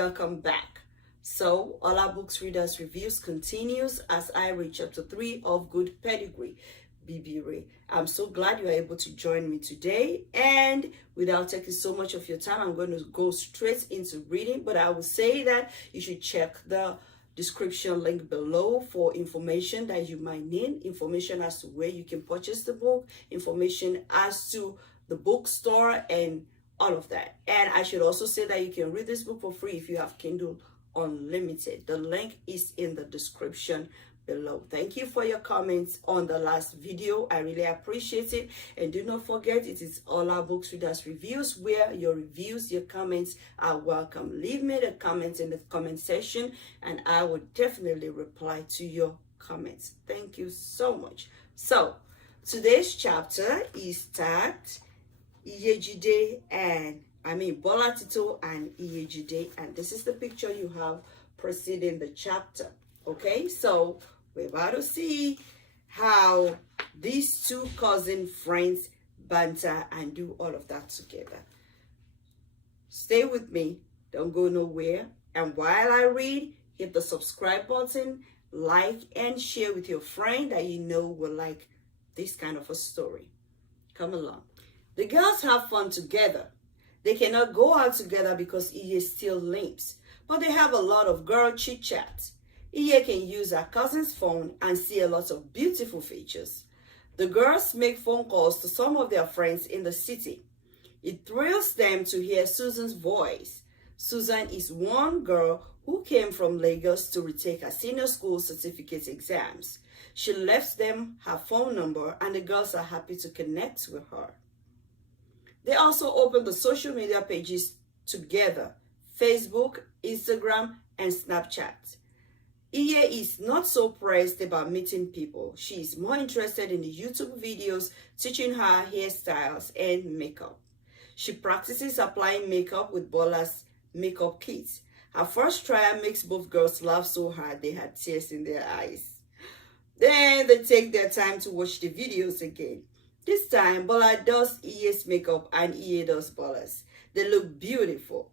welcome back. So, Olabooks Readers Reviews continues as I read chapter 3 of Good Pedigree, 𝐥𝐤𝐤. I'm so glad you are able to join me today, and without taking so much of your time, I'm going to go straight into reading, but I will say that you should check the description link below for information that you might need, information as to where you can purchase the book, information as to the bookstore, and all of that. And I should also say that you can read this book for free if you have Kindle Unlimited. The link is in the description below. Thank you for your comments on the last video. I really appreciate it. And do not forget, it is Olabooks Readers Reviews, where your reviews, your comments are welcome. Leave me the comments in the comment section and I will definitely reply to your comments. Thank you so much. So today's chapter is tagged 𝐥𝐤𝐬 and Bola Tito and 𝐥𝐤𝐬, and this is the picture you have preceding the chapter. Okay, so we're about to see how these two cousin friends banter and do all of that together. Stay with me, don't go nowhere, and while I read, hit the subscribe button, like and share with your friend that you know will like this kind of a story. Come along. The girls have fun together. They cannot go out together because 𝐸𝐤 still limps, but they have a lot of girl chit-chat. 𝐸𝐤 can use her cousin's phone and see a lot of beautiful features. The girls make phone calls to some of their friends in the city. It thrills them to hear Susan's voice. Susan is one girl who came from Lagos to retake her senior school certificate exams. She left them her phone number and the girls are happy to connect with her. They also open the social media pages together: Facebook, Instagram, and Snapchat. 𝐸𝐤 is not so pressed about meeting people. She is more interested in the YouTube videos teaching her hairstyles and makeup. She practices applying makeup with Bola's makeup kit. Her first trial makes both girls laugh so hard they had tears in their eyes. Then they take their time to watch the videos again. This time, Bola does 𝐸𝐤's makeup and 𝐸𝐤 does Bola's. They look beautiful.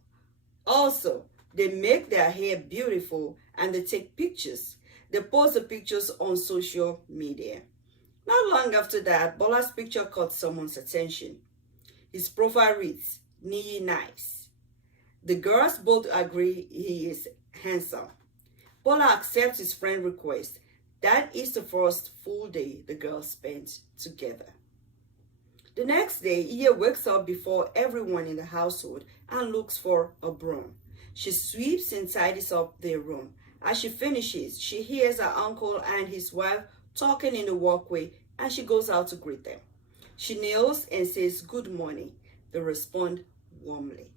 Also, they make their hair beautiful and they take pictures. They post the pictures on social media. Not long after that, Bola's picture caught someone's attention. His profile reads, "Niyi nice." The girls both agree he is handsome. Bola accepts his friend's request. That is the first full day the girls spent together. The next day, 𝐸𝐤 wakes up before everyone in the household and looks for a broom. She sweeps and tidies up their room. As she finishes, she hears her uncle and his wife talking in the walkway and she goes out to greet them. She kneels and says, "Good morning." They respond warmly.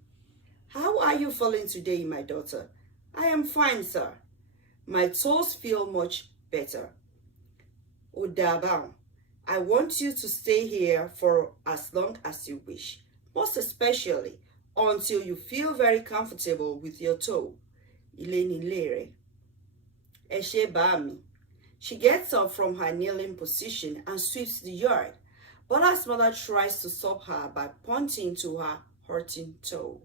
"How are you feeling today, my daughter?" "I am fine, sir. My toes feel much better." "Odabao, I want you to stay here for as long as you wish, most especially until you feel very comfortable with your toe. Ilenilere. Eshe bami." She gets up from her kneeling position and sweeps the yard. Bola's mother tries to stop her by pointing to her hurting toe.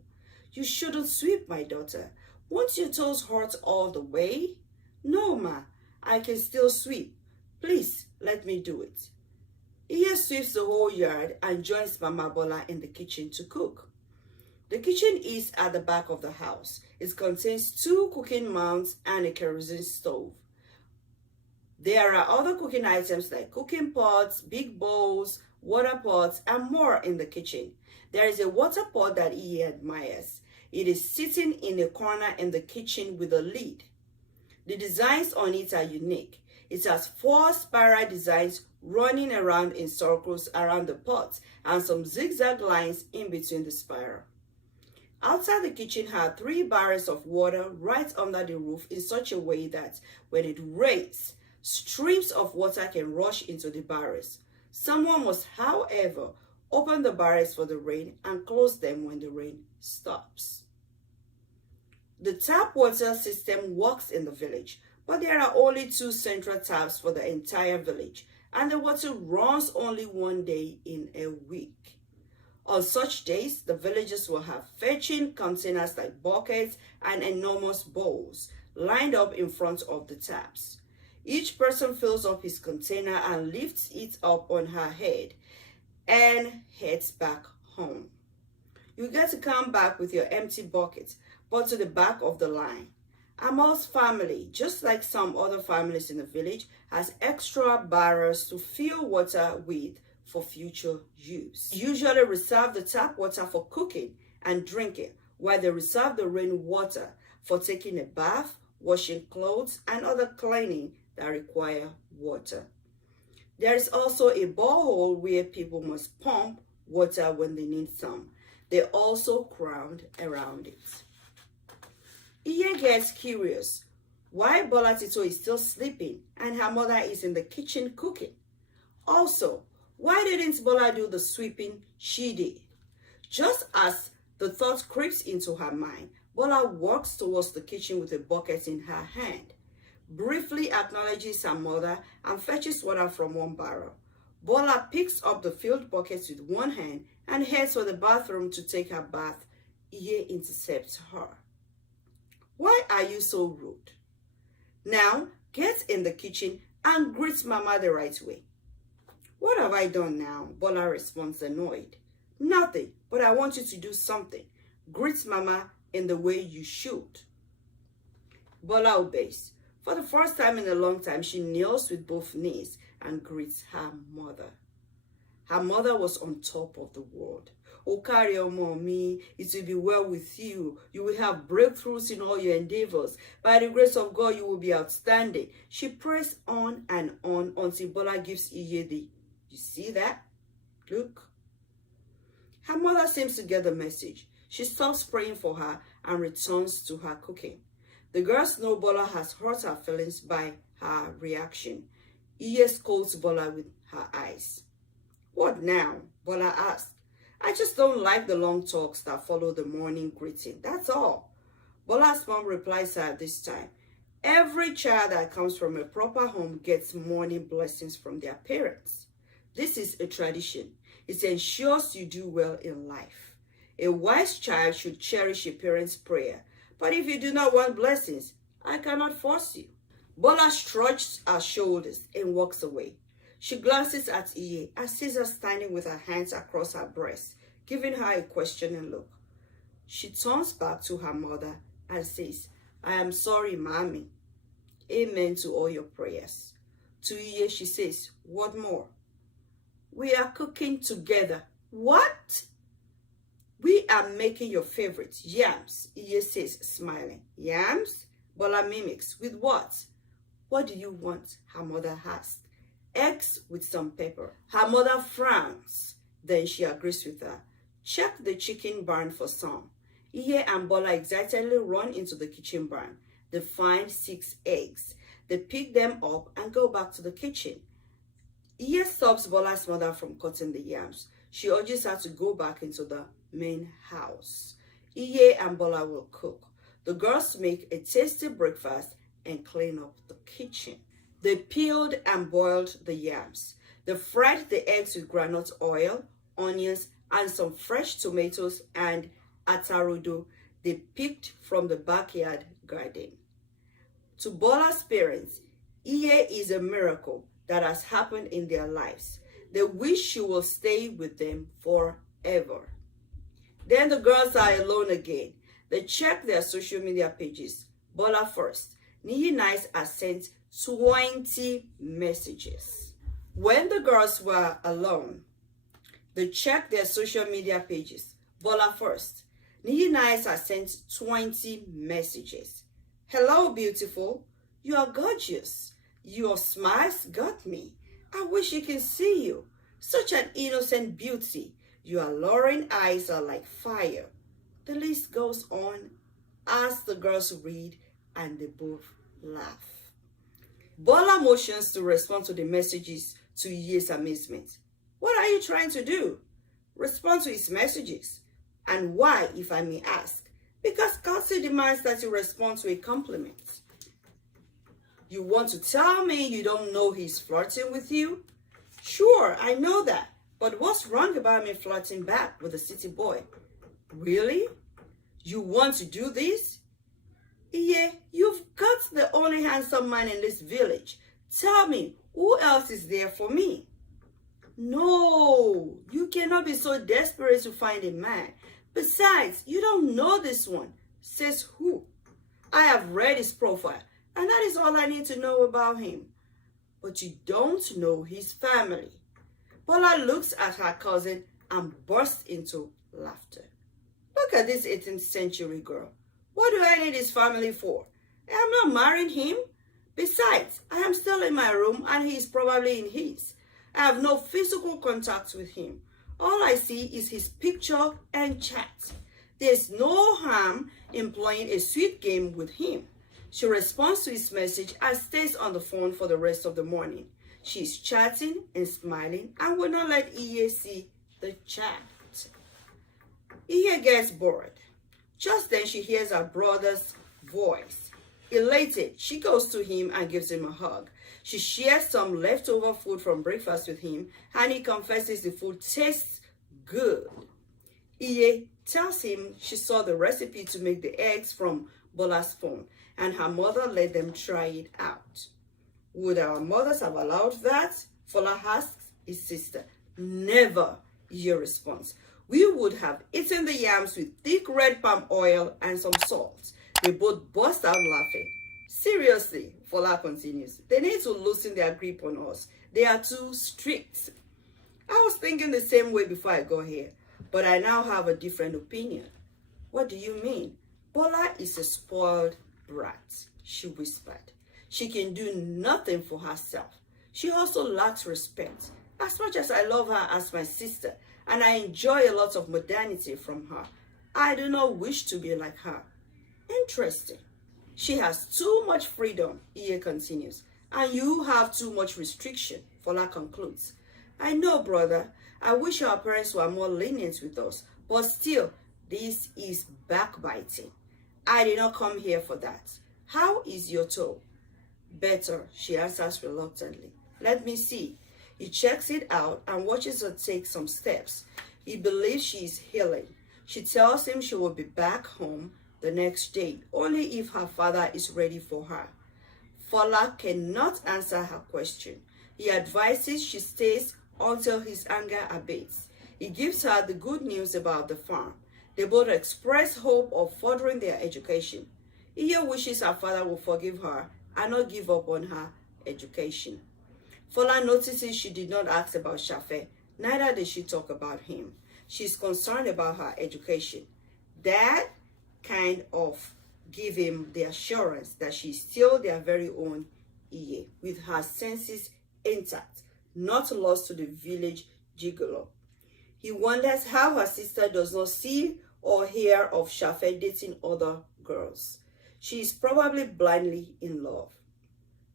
"You shouldn't sweep, my daughter. Won't your toes hurt all the way?" "No, ma, I can still sweep. Please, let me do it." 𝐸𝐤 sweeps the whole yard and joins Mama Bola in the kitchen to cook. The kitchen is at the back of the house. It contains 2 cooking mounds and a kerosene stove. There are other cooking items like cooking pots, big bowls, water pots, and more in the kitchen. There is a water pot that 𝐸𝐤 admires. It is sitting in a corner in the kitchen with a lid. The designs on it are unique. It has 4 spiral designs running around in circles around the pot and some zigzag lines in between the spiral. Outside the kitchen are 3 barrels of water right under the roof in such a way that when it rains, streams of water can rush into the barrels. Someone must, however, open the barrels for the rain and close them when the rain stops. The tap water system works in the village, but there are only 2 central taps for the entire village, and the water runs only one day in a week. On such days, the villagers will have fetching containers like buckets and enormous bowls lined up in front of the taps. Each person fills up his container and lifts it up on her head and heads back home. You get to come back with your empty bucket, but to the back of the line. Amal's family, just like some other families in the village, has extra barrels to fill water with for future use. Usually reserve the tap water for cooking and drinking, while they reserve the rainwater for taking a bath, washing clothes, and other cleaning that require water. There is also a borehole where people must pump water when they need some. They also crowd around it. 𝐸𝐤 gets curious why Bola Tito is still sleeping and her mother is in the kitchen cooking. Also, why didn't Bola do the sweeping she did? Just as the thought creeps into her mind, Bola walks towards the kitchen with a bucket in her hand, briefly acknowledges her mother and fetches water from one barrel. Bola picks up the filled bucket with one hand and heads for the bathroom to take her bath. 𝐸𝐤 intercepts her. Why are you so rude? Now, get in the kitchen and greet Mama the right way. What have I done now? Bola responds annoyed. Nothing, but I want you to do something. Greet Mama in the way you should. Bola obeys. For the first time in a long time, she kneels with both knees and greets her mother. Her mother was on top of the world. 𝐥𝐤𝐤𝐞 mommy, it will be well with you. You will have breakthroughs in all your endeavors. By the grace of God, you will be outstanding. She prays on and on until Bola gives 𝐸𝐤 the, you see that? Look. Her mother seems to get the message. She stops praying for her and returns to her cooking. The girls know Bola has hurt her feelings by her reaction. 𝐸𝐤 scolds Bola with her eyes. What now? Bola asked. I just don't like the long talks that follow the morning greeting. That's all. Bola's mom replies her at this time. Every child that comes from a proper home gets morning blessings from their parents. This is a tradition. It ensures you do well in life. A wise child should cherish a parent's prayer. But if you do not want blessings, I cannot force you. Bola shrugs her shoulders and walks away. She glances at 𝐸𝐤 and sees her standing with her hands across her breast, giving her a questioning look. She turns back to her mother and says, I am sorry, Mommy. Amen to all your prayers. To 𝐸𝐤, she says, what more? We are cooking together. What? We are making your favorite, yams, 𝐸𝐤 says, smiling. Yams? Bola mimics. With what? What do you want? Her mother asked. Eggs with some pepper. Her mother frowns. Then she agrees with her. Check the chicken barn for some. 𝐸𝐤 and Bola excitedly run into the kitchen barn. They find 6 eggs. They pick them up and go back to the kitchen. 𝐸𝐤 stops Bola's mother from cutting the yams. She urges her to go back into the main house. 𝐸𝐤 and Bola will cook. The girls make a tasty breakfast and clean up the kitchen. They peeled and boiled the yams. They fried the eggs with groundnut oil, onions, and some fresh tomatoes and atarudo they picked from the backyard garden. To Bola's parents, 𝐸𝐤 is a miracle that has happened in their lives. They wish she will stay with them forever. Then the girls are alone again. They check their social media pages. Bola first. 𝐦𝐸 has sent 20 messages. When the girls were alone, they checked their social media pages. Bola first. 𝐦𝐸 has sent 20 messages. Hello, beautiful. You are gorgeous. Your smiles got me. I wish you can see you. Such an innocent beauty. Your alluring eyes are like fire. The list goes on as the girls read and they both laugh. Bola motions to respond to the messages to 𝐸𝐤's amazement. What are you trying to do? Respond to his messages. And why, if I may ask? Because courtesy demands that you respond to a compliment. You want to tell me you don't know he's flirting with you? Sure, I know that. But what's wrong about me flirting back with a city boy? Really? You want to do this? Yeah, you've got the only handsome man in this village. Tell me, who else is there for me? No, you cannot be so desperate to find a man. Besides, you don't know this one. Says who? I have read his profile, and that is all I need to know about him. But you don't know his family. Bola looks at her cousin and bursts into laughter. Look at this 18th century girl. What do I need his family for? I am not marrying him. Besides, I am still in my room and he is probably in his. I have no physical contact with him. All I see is his picture and chat. There's no harm in playing a sweet game with him. She responds to his message and stays on the phone for the rest of the morning. She's chatting and smiling and will not let 𝐸𝐤 see the chat. 𝐸𝐤 gets bored. Just then she hears her brother's voice. Elated, she goes to him and gives him a hug. She shares some leftover food from breakfast with him and he confesses the food tastes good. 𝐸𝐤 tells him she saw the recipe to make the eggs from Bola's phone and her mother let them try it out. Would our mothers have allowed that? Fola asks his sister. Never, 𝐸𝐤 responds. We would have eaten the yams with thick red palm oil and some salt. They both burst out laughing. Seriously, Fola continues, they need to loosen their grip on us. They are too strict. I was thinking the same way before I got here, but I now have a different opinion. What do you mean? Bola is a spoiled brat, she whispered. She can do nothing for herself. She also lacks respect. As much as I love her as my sister, and I enjoy a lot of modernity from her, I do not wish to be like her. Interesting. She has too much freedom, 𝐸𝐤 continues, and you have too much restriction, Fola concludes. I know, brother. I wish our parents were more lenient with us, but still, this is backbiting. I did not come here for that. How is your toe? Better, she answers reluctantly. Let me see. He checks it out and watches her take some steps. He believes she is healing. She tells him she will be back home the next day, only if her father is ready for her. Fola cannot answer her question. He advises she stays until his anger abates. He gives her the good news about the farm. They both express hope of furthering their education. 𝐸𝐤 wishes her father will forgive her and not give up on her education. Fola notices she did not ask about Shafe, neither did she talk about him. She's concerned about her education. That kind of give him the assurance that she's still their very own 𝐸𝐤, with her senses intact, not lost to the village gigolo. He wonders how her sister does not see or hear of Shafe dating other girls. She is probably blindly in love.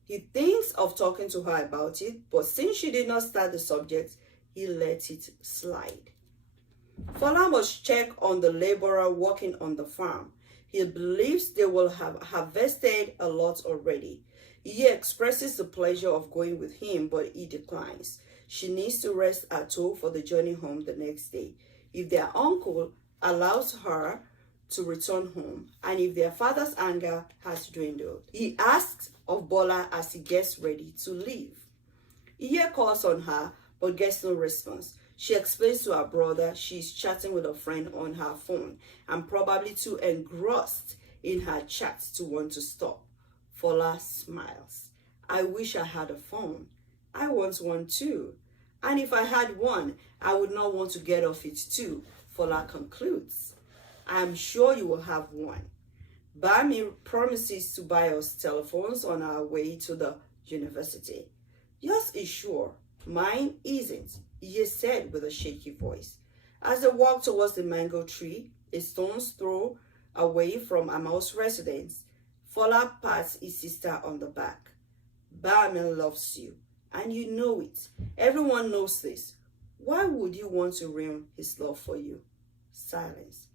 He thinks of talking to her about it, but since she did not start the subject, he let it slide. Fola must check on the laborer working on the farm. He believes they will have harvested a lot already. He expresses the pleasure of going with him, but he declines. She needs to rest her toe for the journey home the next day. If their uncle allows her to return home, and if their father's anger has dwindled, he asks of Bola as he gets ready to leave. 𝐸𝐤 calls on her, but gets no response. She explains to her brother she is chatting with a friend on her phone and probably too engrossed in her chat to want to stop. Fola smiles. I wish I had a phone. I want one too. And if I had one, I would not want to get off it too, Fola concludes. I am sure you will have one. Bami promises to buy us telephones on our way to the university. Yours is sure, mine isn't, 𝐸𝐤 said with a shaky voice. As they walk towards the mango tree, a stone's throw away from Amal's residence, Fola pats his sister on the back. Bami loves you, and you know it. Everyone knows this. Why would you want to ruin his love for you? Silence.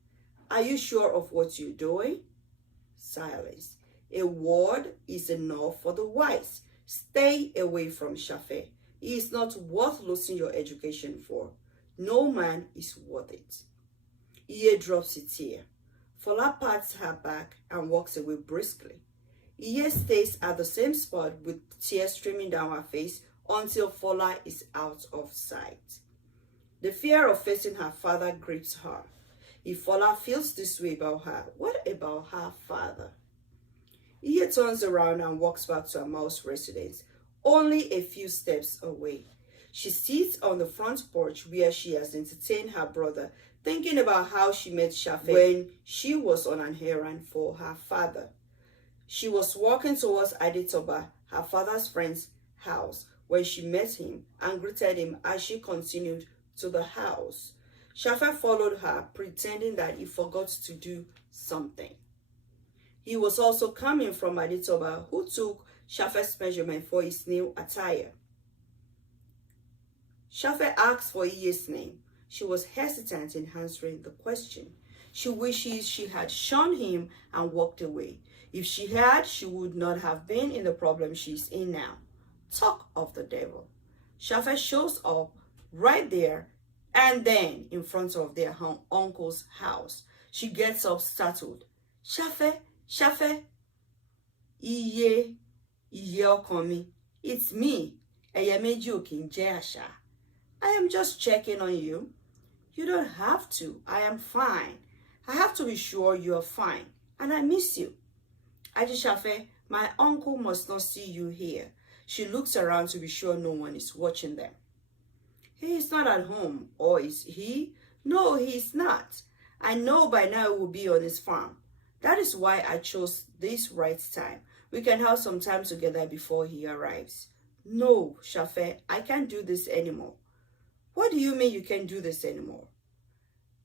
Are you sure of what you're doing? Silence. A word is enough for the wise. Stay away from Shafe. He is not worth losing your education for. No man is worth it. �Y𝐤 drops a tear. Fola pats her back and walks away briskly. �Y𝐤 stays at the same spot with tears streaming down her face until Fola is out of sight. The fear of facing her father grips her. If Fola feels this way about her, what about her father? �Y𝐤 turns around and walks back to her mom's residence, only a few steps away. She sits on the front porch where she has entertained her brother, thinking about how she met Shafet when she was on an errand for her father. She was walking towards Adetoba, her father's friend's house, when she met him and greeted him as she continued to the house. Shafet followed her, pretending that he forgot to do something. He was also coming from Adetoba, who took Shafet's measurement for his new attire. Shafet asked for �Y𝐤's name. She was hesitant in answering the question. She wishes she had shunned him and walked away. If she had, she would not have been in the problem she's in now. Talk of the devil. Shafet shows up right there and then in front of their uncle's house. She gets up startled. Shafet, Shafet. �Y𝐤 ọkàn mi. It's me, 𝐦𝐨𝐬𝐤𝐿. I am just checking on you. You don't have to. I am fine. I have to be sure you are fine. And I miss you. Shafet, my uncle must not see you here. She looks around to be sure no one is watching them. He is not at home. Or is he? No, he is not. I know by now he will be on his farm. That is why I chose this right time. We can have some time together before he arrives. No, Shafet, I can't do this anymore. What do you mean you can't do this anymore?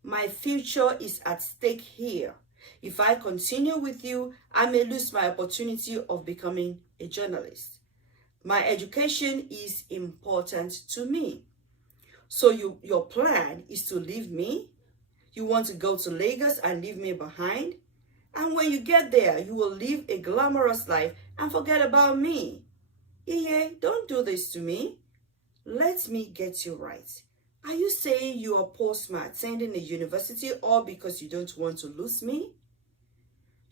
My future is at stake here. If I continue with you, I may lose my opportunity of becoming a journalist. My education is important to me. So your plan is to leave me? You want to go to Lagos and leave me behind? And when you get there, you will live a glamorous life and forget about me. �Y𝐤, don't do this to me. Let me get you right. Are you saying you are post-smart attending a university all because you don't want to lose me?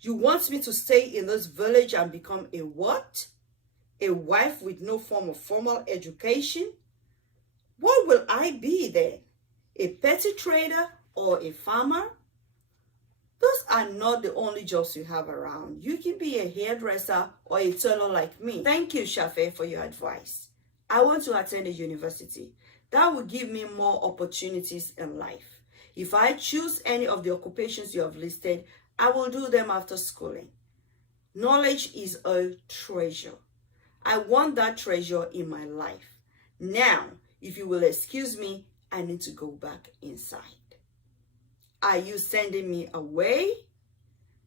You want me to stay in this village and become a what? A wife with no form of formal education? What will I be then? A petty trader or a farmer? Those are not the only jobs you have around. You can be a hairdresser or a tailor like me. Thank you, Shafet, for your advice. I want to attend a university. That will give me more opportunities in life. If I choose any of the occupations you have listed, I will do them after schooling. Knowledge is a treasure. I want that treasure in my life. Now, if you will excuse me, I need to go back inside. Are you sending me away?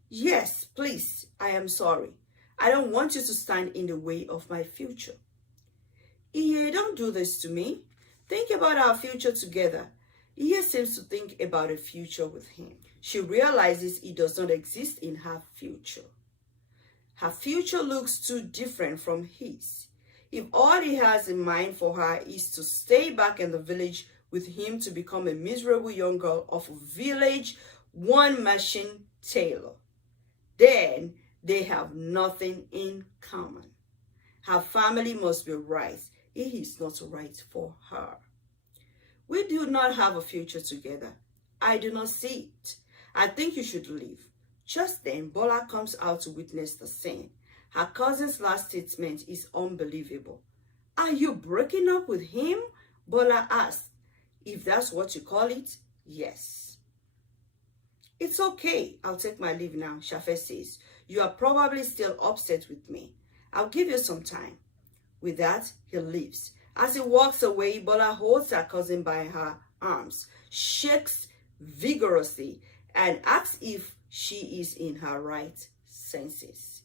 Yes, please. I am sorry. I don't want you to stand in the way of my future. �Y𝐤, don't do this to me. Think about our future together. �Y𝐤 seems to think about a future with him. She realizes it does not exist in her future. Her future looks too different from his. If all he has in mind for her is to stay back in the village with him to become a miserable young girl of a village one-machine tailor, then they have nothing in common. Her family must be right. It is not right for her. We do not have a future together. I do not see it. I think you should leave. Just then, Bola comes out to witness the scene. Her cousin's last statement is unbelievable. Are you breaking up with him? Bola asked. If that's what you call it, yes. It's okay. I'll take my leave now, Shafet says. You are probably still upset with me. I'll give you some time. With that, he leaves. As he walks away, Bola holds her cousin by her arms, shakes vigorously, and asks if she is in her right senses.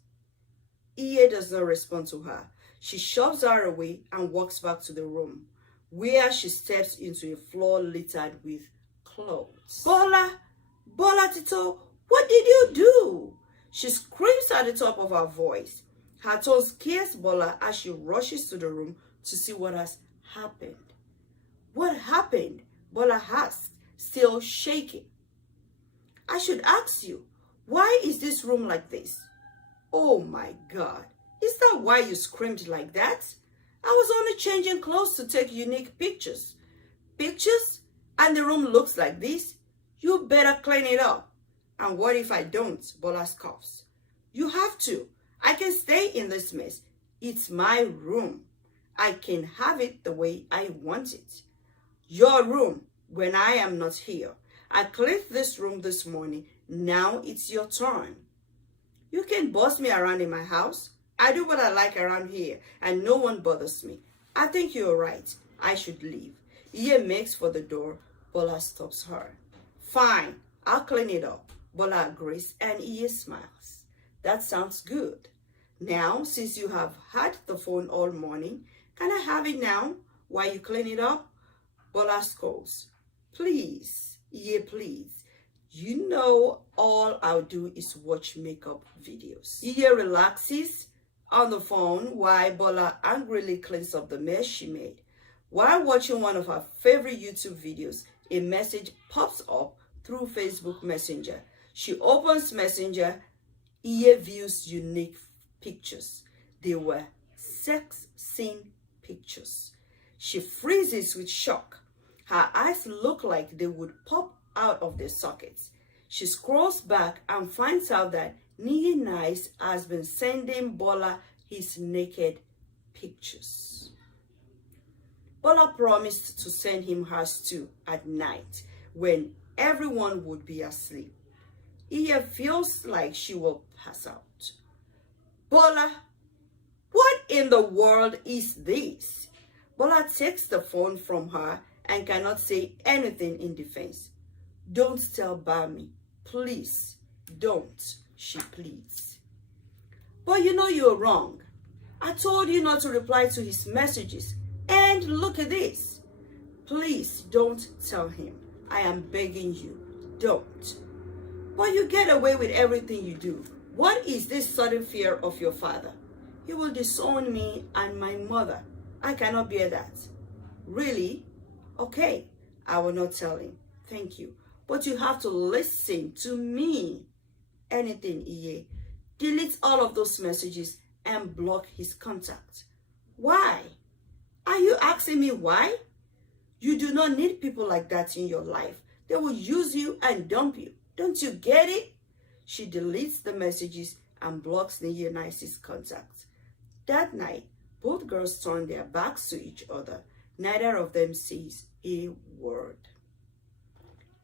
�Y𝐤 does not respond to her. She shoves her away and walks back to the room, where she steps into a floor littered with clothes. Bola Tito, what did you do? She screams at the top of her voice. Her tone scares Bola as she rushes to the room to see what has happened? What happened? Bola asked, still shaking. I should ask you, why is this room like this? Oh my God, is that why you screamed like that? I was only changing clothes to take unique pictures. Pictures? And the room looks like this? You better clean it up. And what if I don't? Bola scoffs. You have to. I can stay in this mess. It's my room. I can have it the way I want it. Your room when I am not here. I cleaned this room this morning. Now it's your turn. You can boss me around in my house. I do what I like around here and no one bothers me. I think you're right. I should leave. 𝐸𝐤 makes for the door. Bola stops her. Fine, I'll clean it up. Bola agrees and 𝐸𝐤 smiles. That sounds good. Now, since you have had the phone all morning, can I have it now while you clean it up? Bola scolds. Please, 𝐸𝐤, please. You know all I'll do is watch makeup videos. 𝐸𝐤 relaxes on the phone while Bola angrily cleans up the mess she made. While watching one of her favorite YouTube videos, a message pops up through Facebook Messenger. She opens Messenger. 𝐸𝐤 views unique pictures. They were sex scene pictures. She freezes with shock. Her eyes look like they would pop out of their sockets. She scrolls back and finds out that 𝐦𝐨𝐬𝐼 has been sending Bola his naked pictures. Bola promised to send him hers too at night when everyone would be asleep. 𝐸𝐤 feels like she will pass out. Bola, what in the world is this? Bola takes the phone from her and cannot say anything in defense. Don't tell Bami. Please, don't, she pleads. But you know you're wrong. I told you not to reply to his messages. And look at this. Please don't tell him. I am begging you. Don't. But you get away with everything you do. What is this sudden fear of your father? He will disown me and my mother. I cannot bear that. Really? Okay, I will not tell him. Thank you. But you have to listen to me. Anything, 𝐸𝐤. Delete all of those messages and block his contact. Why? Are you asking me why? You do not need people like that in your life. They will use you and dump you. Don't you get it? She deletes the messages and blocks 𝐦𝐸𝐼's contact. That night, both girls turn their backs to each other. Neither of them says a word.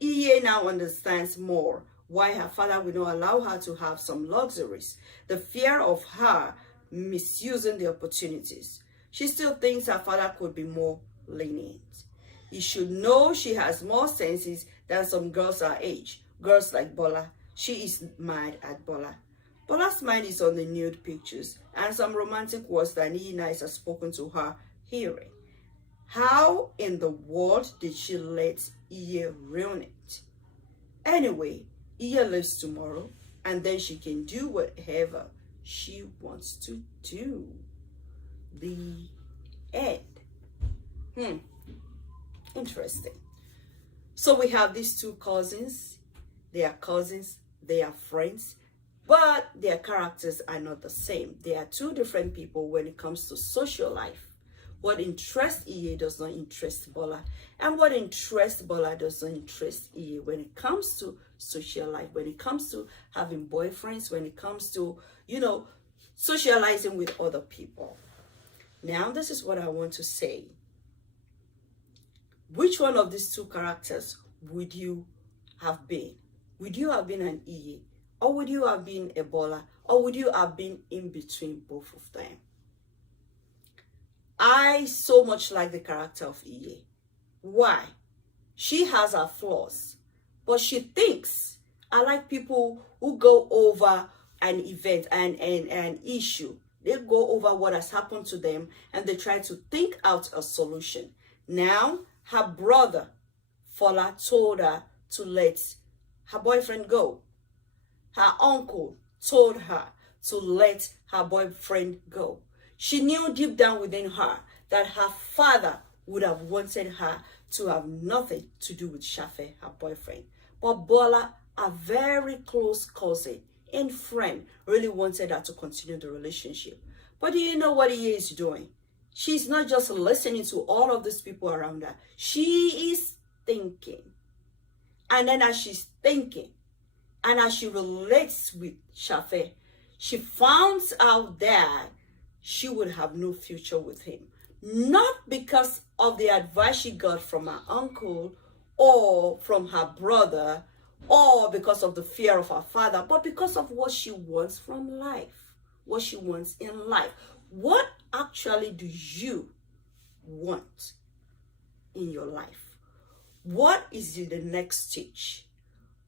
𝐸𝐤 now understands more why her father will not allow her to have some luxuries. The fear of her misusing the opportunities. She still thinks her father could be more lenient. He should know she has more senses than some girls her age. Girls like Bola. She is mad at Bola. Bola's mind is on the nude pictures and some romantic words that 𝐸𝐤 has spoken to her hearing. How in the world did she let 𝐸𝐤 ruin it? Anyway, 𝐸𝐤 lives tomorrow and then she can do whatever she wants to do. The end. Interesting. So we have these two cousins. They are cousins. They are friends. But their characters are not the same. They are two different people when it comes to social life. What interests 𝐸𝐤 does not interest Bola. And what interests Bola does not interest 𝐸𝐤 when it comes to social life, when it comes to having boyfriends, when it comes to, socializing with other people. Now, this is what I want to say. Which one of these two characters would you have been? Would you have been an 𝐸𝐤? Or would you have been a Bola? Or would you have been in between both of them? I so much like the character of 𝐸𝐤. Why? She has her flaws, but she thinks. I like people who go over an event and an issue. They go over what has happened to them and they try to think out a solution. Now, her brother, Fola, told her to let her boyfriend go. Her uncle told her to let her boyfriend go. She knew deep down within her that her father would have wanted her to have nothing to do with Shafe, her boyfriend. But Bola, a very close cousin and friend, really wanted her to continue the relationship. But do you know what he is doing? She's not just listening to all of these people around her. She is thinking. And then as she's thinking, and as she relates with Shafe, she finds out that she would have no future with him. Not because of the advice she got from her uncle or from her brother or because of the fear of her father, but because of what she wants from life, what she wants in life. What actually do you want in your life? What is the next stage?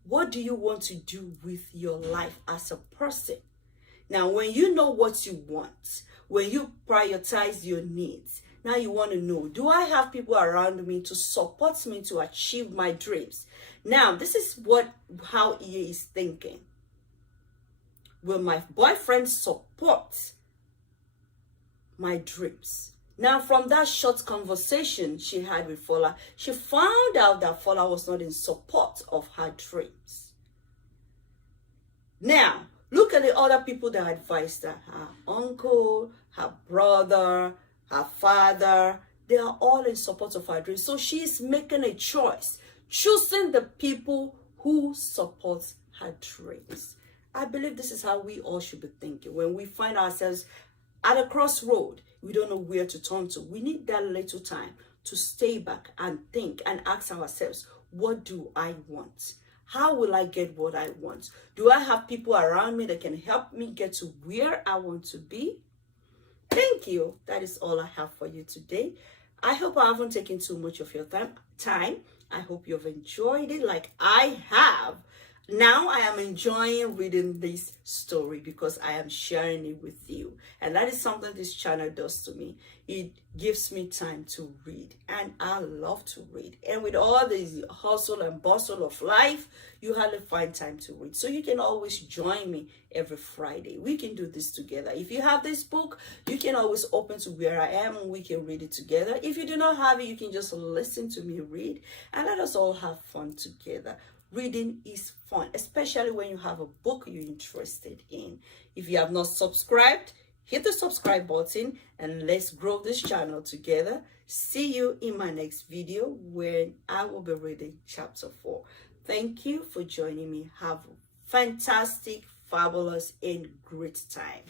What do you want to do with your life as a person? Now, when you know what you want, when you prioritize your needs, now you want to know, do I have people around me to support me to achieve my dreams? Now, this is how he is thinking. Will my boyfriend support my dreams? Now, from that short conversation she had with Fola, she found out that Fola was not in support of her dreams. Now, look at the other people that advised her. Her uncle, her brother, her father. They are all in support of her dreams. So she is making a choice, choosing the people who support her dreams. I believe this is how we all should be thinking. When we find ourselves at a crossroad, we don't know where to turn to. We need that little time to stay back and think and ask ourselves, what do I want? How will I get what I want? Do I have people around me that can help me get to where I want to be? Thank you. That is all I have for you today. I hope I haven't taken too much of your time. I hope you've enjoyed it like I have. Now I am enjoying reading this story because I am sharing it with you. And that is something this channel does to me. It gives me time to read. And I love to read. And with all this hustle and bustle of life, you hardly find time to read. So you can always join me every Friday. We can do this together. If you have this book, you can always open to where I am and we can read it together. If you do not have it, you can just listen to me read. And let us all have fun together. Reading is fun, especially when you have a book you're interested in. If you have not subscribed, hit the subscribe button and let's grow this channel together. See you in my next video when I will be reading chapter 4. Thank you for joining me. Have a fantastic, fabulous, and great time.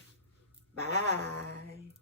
Bye.